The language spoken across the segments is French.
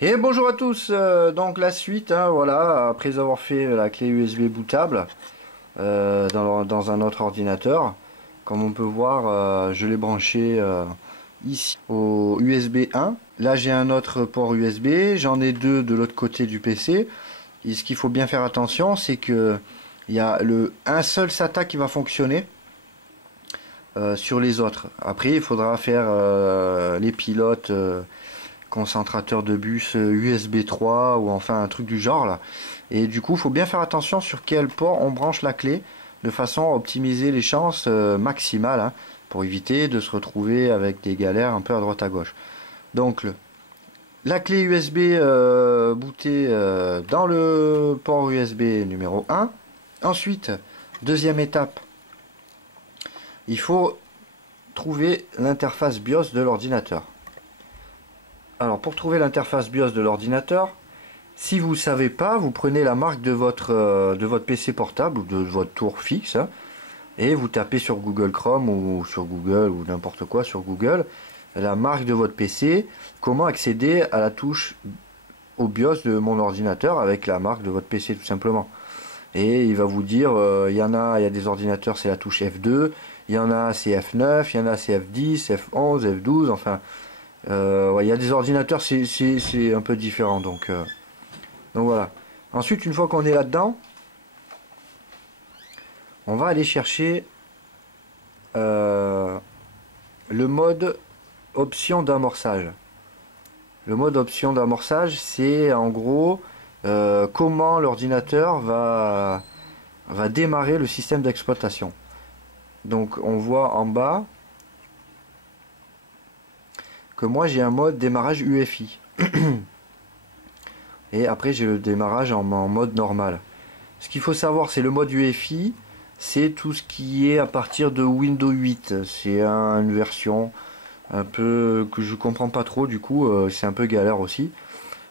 Et bonjour à tous, donc la suite, hein, voilà, après avoir fait la clé USB bootable dans un autre ordinateur, comme on peut voir, je l'ai branché ici au USB 1. Là j'ai un autre port USB, j'en ai deux de l'autre côté du PC. Et ce qu'il faut bien faire attention, c'est que il y a un seul SATA qui va fonctionner sur les autres. Après il faudra faire les pilotes concentrateur de bus USB 3 ou enfin un truc du genre là. Et du coup, il faut bien faire attention sur quel port on branche la clé de façon à optimiser les chances maximales hein, pour éviter de se retrouver avec des galères un peu à droite à gauche. Donc la clé USB bootée dans le port USB numéro 1. Ensuite, deuxième étape, il faut trouver l'interface BIOS de l'ordinateur. Alors pour trouver l'interface BIOS de l'ordinateur, si vous ne savez pas, vous prenez la marque de votre PC portable ou de votre tour fixe hein, et vous tapez sur Google Chrome ou sur Google ou n'importe quoi sur Google la marque de votre PC, comment accéder à la touche au BIOS de mon ordinateur avec la marque de votre PC tout simplement. Et il va vous dire, il y a des ordinateurs c'est la touche F2, il y en a c'est F9, il y en a c'est F10, F11, F12, enfin ouais, il y a des ordinateurs c'est un peu différent donc voilà. Ensuite une fois qu'on est là dedans, on va aller chercher le mode option d'amorçage. Le mode option d'amorçage c'est en gros comment l'ordinateur va démarrer le système d'exploitation. Donc on voit en bas que moi j'ai un mode démarrage UEFI. Et après j'ai le démarrage en mode normal. Ce qu'il faut savoir c'est le mode UEFI, c'est tout ce qui est à partir de Windows 8. C'est une version un peu que je comprends pas trop, du coup c'est un peu galère aussi.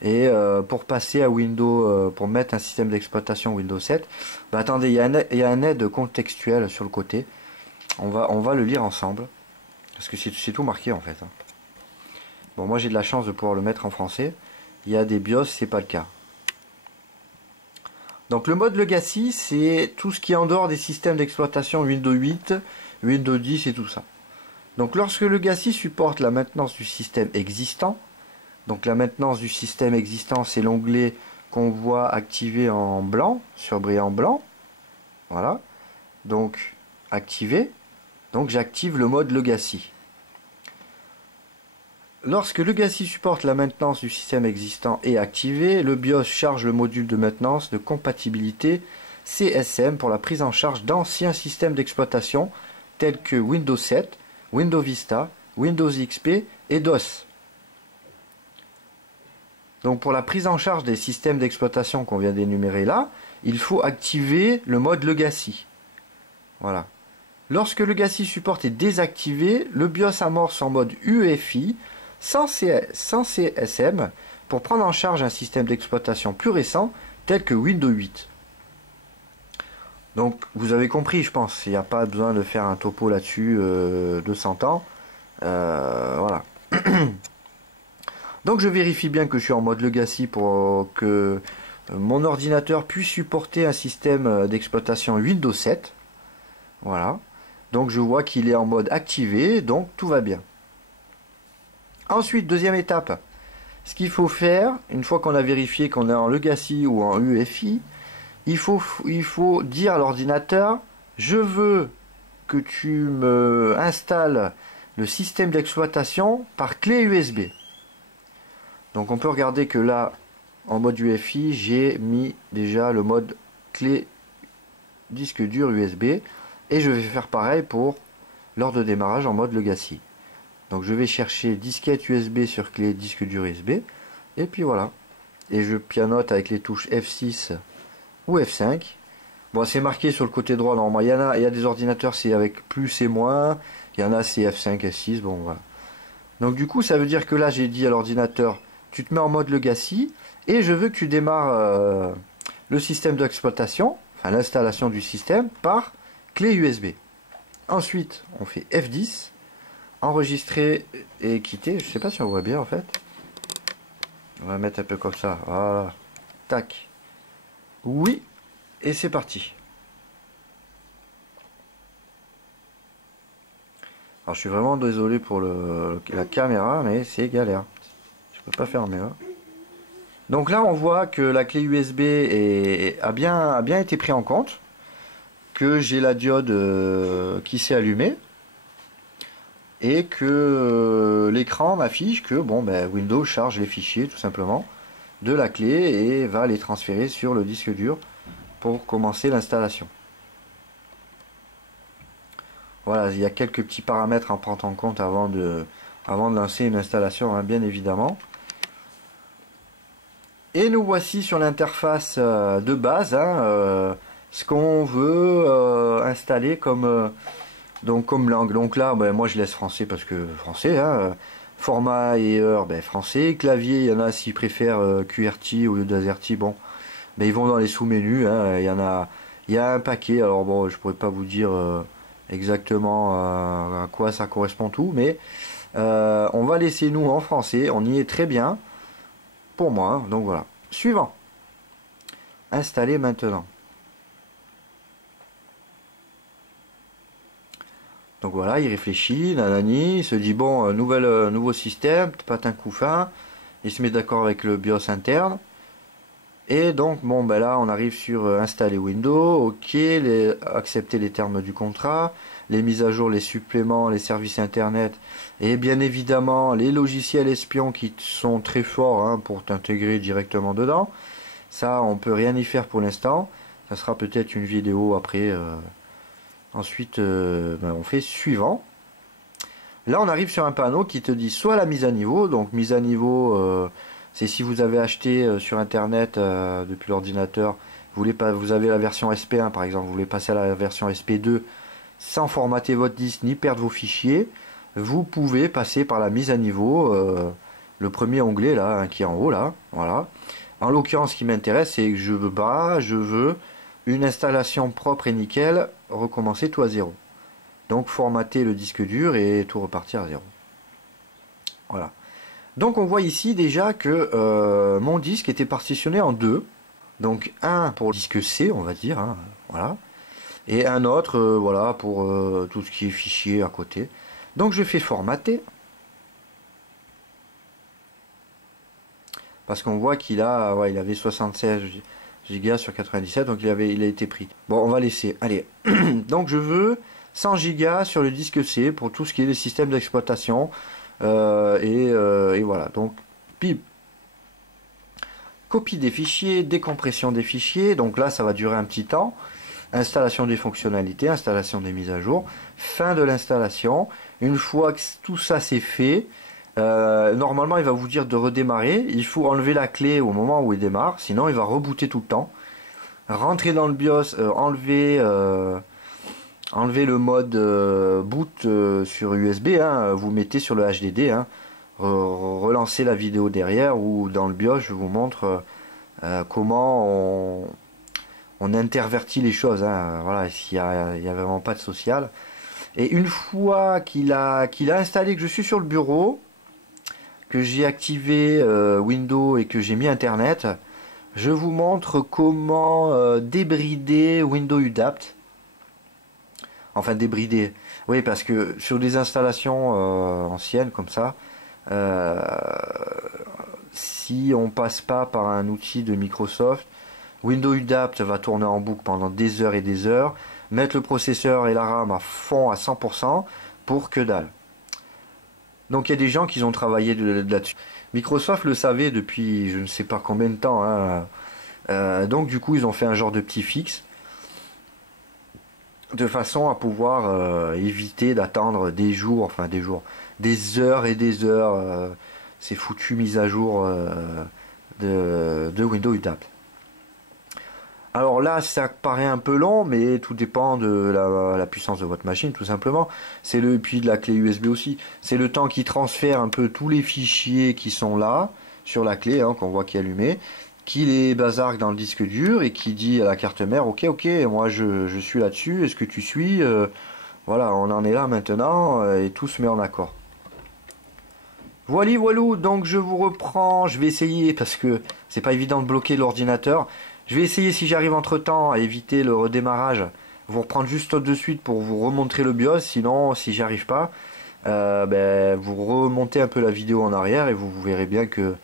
Et pour passer à Windows, pour mettre un système d'exploitation Windows 7, bah attendez, il y a un aide contextuel sur le côté. On va le lire ensemble. Parce que c'est tout marqué en fait. Hein. Bon, moi j'ai de la chance de pouvoir le mettre en français. Il y a des BIOS, c'est pas le cas. Donc le mode Legacy, c'est tout ce qui est en dehors des systèmes d'exploitation Windows 8, Windows 10 et tout ça. Donc lorsque Legacy supporte la maintenance du système existant, donc la maintenance du système existant, c'est l'onglet qu'on voit activé en blanc, surbrillé en blanc. Voilà. Donc activé. Donc j'active le mode Legacy. Lorsque Legacy supporte la maintenance du système existant et activé, le BIOS charge le module de maintenance de compatibilité CSM pour la prise en charge d'anciens systèmes d'exploitation tels que Windows 7, Windows Vista, Windows XP et DOS. Donc pour la prise en charge des systèmes d'exploitation qu'on vient d'énumérer là, il faut activer le mode Legacy. Voilà. Lorsque Legacy Support est désactivé, le BIOS amorce en mode UEFI sans CSM pour prendre en charge un système d'exploitation plus récent tel que Windows 8. Donc vous avez compris, je pense, il n'y a pas besoin de faire un topo là-dessus de 100 ans. Voilà. Donc je vérifie bien que je suis en mode Legacy pour que mon ordinateur puisse supporter un système d'exploitation Windows 7. Voilà. Donc je vois qu'il est en mode activé, donc tout va bien. Ensuite, deuxième étape, ce qu'il faut faire, une fois qu'on a vérifié qu'on est en Legacy ou en UEFI, il faut dire à l'ordinateur, je veux que tu me installes le système d'exploitation par clé USB. Donc on peut regarder que là, en mode UEFI, j'ai mis déjà le mode clé disque dur USB. Et je vais faire pareil pour lors de démarrage en mode Legacy. Donc je vais chercher disquette USB sur clé disque dur USB. Et puis voilà. Et je pianote avec les touches F6 ou F5. Bon, c'est marqué sur le côté droit. Normalement, il y a des ordinateurs, c'est avec plus et moins. Il y en a, c'est F5, F6. Bon, voilà. Donc du coup, ça veut dire que là, j'ai dit à l'ordinateur, tu te mets en mode Legacy. Et je veux que tu démarres le système d'exploitation, enfin l'installation du système, par clé USB. Ensuite, on fait F10, enregistrer et quitter. Je ne sais pas si on voit bien en fait. On va mettre un peu comme ça. Voilà. Tac. Oui. Et c'est parti. Alors je suis vraiment désolé pour la caméra, mais c'est galère. Je peux pas faire mieux. Donc là on voit que la clé USB a bien été pris en compte. Que j'ai la diode qui s'est allumée. Et que l'écran m'affiche que bon, ben, Windows charge les fichiers tout simplement de la clé et va les transférer sur le disque dur pour commencer l'installation. Voilà, il y a quelques petits paramètres à prendre en compte avant de lancer une installation, hein, bien évidemment. Et nous voici sur l'interface de base, hein, ce qu'on veut installer comme langue. Donc là, ben, moi je laisse français parce que français, hein, format et heure, ben, français. Clavier, il y en a s'ils préfèrent QWERTY au lieu d'AZERTY, bon, ben, ils vont dans les sous-menus, hein, il y a un paquet. Alors bon, je pourrais pas vous dire exactement à quoi ça correspond tout, mais on va laisser nous en français, on y est très bien pour moi, hein. Donc voilà. Suivant. Installer maintenant. Donc voilà, il réfléchit, nanani, il se dit bon, nouveau système, patin couffin, il se met d'accord avec le BIOS interne. Et donc bon ben là on arrive sur installer Windows, ok, accepter les termes du contrat, les mises à jour, les suppléments, les services internet, et bien évidemment les logiciels espions qui sont très forts, hein, pour t'intégrer directement dedans. Ça on peut rien y faire pour l'instant, ça sera peut-être une vidéo après. Ensuite ben, on fait suivant. Là on arrive sur un panneau qui te dit soit la mise à niveau, donc mise à niveau c'est si vous avez acheté sur internet depuis l'ordinateur, vous avez la version SP1 par exemple, vous voulez passer à la version SP2 sans formater votre disque ni perdre vos fichiers, vous pouvez passer par la mise à niveau, le premier onglet là, hein, qui est en haut là, voilà. En l'occurrence ce qui m'intéresse c'est que je veux une installation propre et nickel, recommencer tout à zéro. Donc formater le disque dur et tout repartir à zéro. Voilà. Donc on voit ici déjà que mon disque était partitionné en deux. Donc un pour le disque C, on va dire, hein, voilà. Et un autre, voilà, pour tout ce qui est fichier à côté. Donc je fais formater. Parce qu'on voit qu'il a, ouais, il avait 76 Go sur 97, donc il a été pris. Bon, on va laisser. Allez. Donc je veux 100 Go sur le disque C pour tout ce qui est les systèmes d'exploitation. Et voilà, donc pip, copie des fichiers, décompression des fichiers, donc là ça va durer un petit temps, installation des fonctionnalités, installation des mises à jour, fin de l'installation. Une fois que tout ça c'est fait, normalement il va vous dire de redémarrer, il faut enlever la clé au moment où il démarre, sinon il va rebooter tout le temps, rentrer dans le BIOS, enlever le mode boot sur USB, hein, vous mettez sur le HDD, hein, relancer la vidéo derrière, ou dans le BIOS je vous montre comment on intervertit les choses, hein, voilà, il y a vraiment pas de social. Et une fois qu'il a installé, que je suis sur le bureau, que j'ai activé Windows et que j'ai mis Internet, je vous montre comment débrider Windows UDAPT. Enfin débrider, oui, parce que sur des installations anciennes comme ça, si on passe pas par un outil de Microsoft, Windows UDAPT va tourner en boucle pendant des heures et des heures, mettre le processeur et la RAM à fond à 100% pour que dalle. Donc il y a des gens qui ont travaillé là-dessus. Microsoft le savait depuis je ne sais pas combien de temps, hein. Donc du coup ils ont fait un genre de petit fixe, de façon à pouvoir éviter d'attendre des jours, des heures et des heures, ces foutues mises à jour de Windows UDAPT. Alors là, ça paraît un peu long, mais tout dépend de la puissance de votre machine, tout simplement. Puis de la clé USB aussi. C'est le temps qui transfère un peu tous les fichiers qui sont là, sur la clé, hein, qu'on voit qui est allumée, qui les bazarque dans le disque dur et qui dit à la carte mère, ok, moi je suis là-dessus, est-ce que tu suis voilà, on en est là maintenant et tout se met en accord. Voilà, voilou, donc je vous reprends, je vais essayer, parce que c'est pas évident de bloquer l'ordinateur. Je vais essayer, si j'arrive entre temps, à éviter le redémarrage, vous reprendre juste de suite pour vous remontrer le BIOS. Sinon, si j'y arrive pas, vous remontez un peu la vidéo en arrière et vous verrez bien que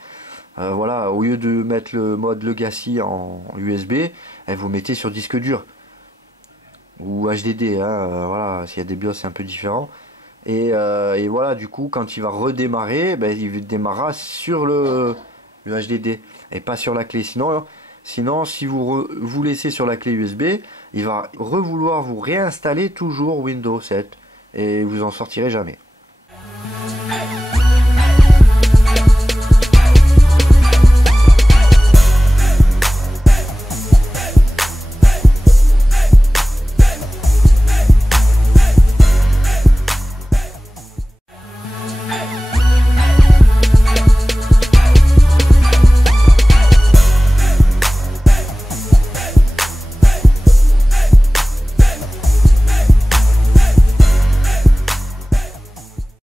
voilà, au lieu de mettre le mode Legacy en USB, vous mettez sur disque dur ou HDD, hein, voilà, s'il y a des BIOS c'est un peu différent. Et voilà, du coup, quand il va redémarrer, il démarrera sur le HDD et pas sur la clé. Sinon si vous laissez sur la clé USB, il va vouloir vous réinstaller toujours Windows 7 et vous en sortirez jamais.